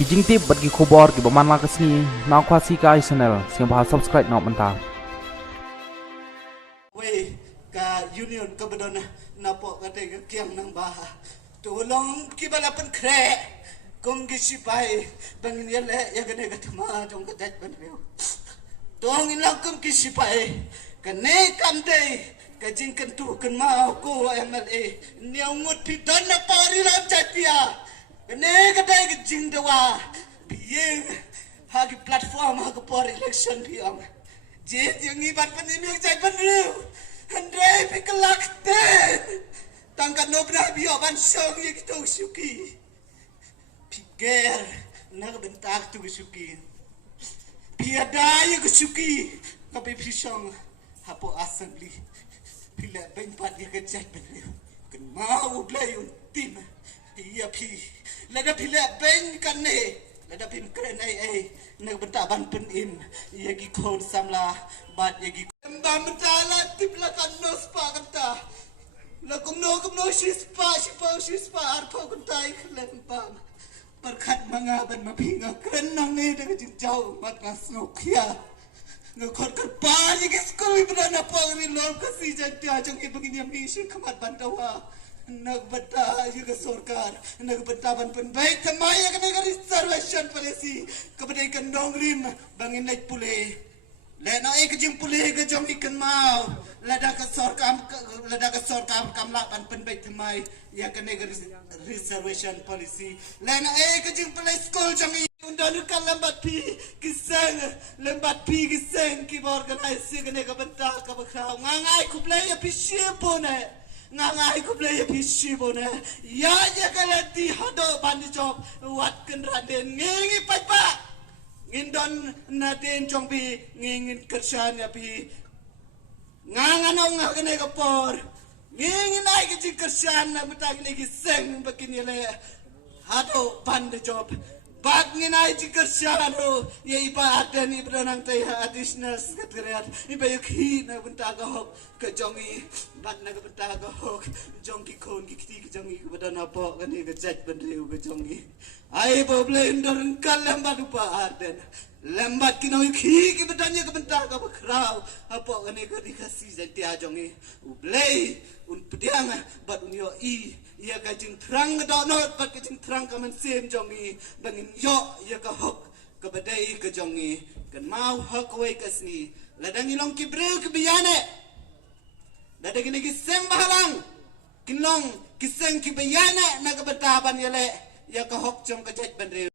kijing tip bat gi khobor gi baman la kasni na khwasi kai channel sing ba subscribe na manta we ka union ka badona na po ka te kiam nang ba tulong ki balapan kre kum gi sipai bangin yele ya gane ka tama jong ka tat ban reu tong in lang kum ki sipai ka ne kam dei ka jing kan tu kan ma ko MLA niang ngut pi don na pari ram chatia ne ka dai ka jing dawa bieng ha ki platform ha ka por election bi ang je yang ibat pan ni jai pan reu andre pi kelak te tangka nobra bi ban song ye ki to suki piger na ka bentak tu suki piada ye ki suki ka pi pisong hapo assembly pila ben pat ye ka jai pan reu kan mau play un tim iya pi lada pila ben kan ne lada pin kren ai nak bentak ban pen im ye gi khon samla bat ye gi ba mentala tip la kan no spa kanta la kum no shispa arpo kanta iklen bang berkat manga ban mapinga kren nang ne de jing jau mat ka snokia ngakot kan pa ye gi skul ibna pa ri lom ka si jatya jong e begini mi shi khamat ban tawa nagbata juga sorkar nagbata ban pen baik tamaya kan reservation policy kepada ikan dongrim bangin naik pule lena ek jing pule ke jong ikan mau lada ke sorkam kamla ban pen baik tamai ya kan reservation policy lena ek jing pule school jong undan kan lambat pi kiseng ki organize kan ke benta ke bakau ngangai ku play ya pi shipone ngangai ku play pishi bona ya kala di hado bandi job wat kan raden ngingi pa ngindon na den jong bi ngingin kersan ya bi nganganong ngane ka por ngingin ai ki kersan na betang ni giseng begini le hado bandi job bag nginai ji kersan ho ye iba ada ni beranang teh additional sekretariat iba yukhi na benta ka hok ke jongi bat na ka benta ka hok jongi kon ki kiti ke jongi ke badana po kan ke jaj bandriu ke jongi ai bo blender kal lambat upa arden lambat ki no yukhi ke badanya ke benta ka bakrau apo kan ke dikasi jantia jongi ublei un pediang bat unyo I ia ka jing terang do not bat ka jing terang ka man sem jongi bangin yo ia ka hok ka badai ka jongi kan mau hok we ka sni ladang ilong ki breu ke biyane ladang ni ki sem bahalang kinlong ki sem ki biyane na ka bataban yele ia ka hok jong ka jaj bandre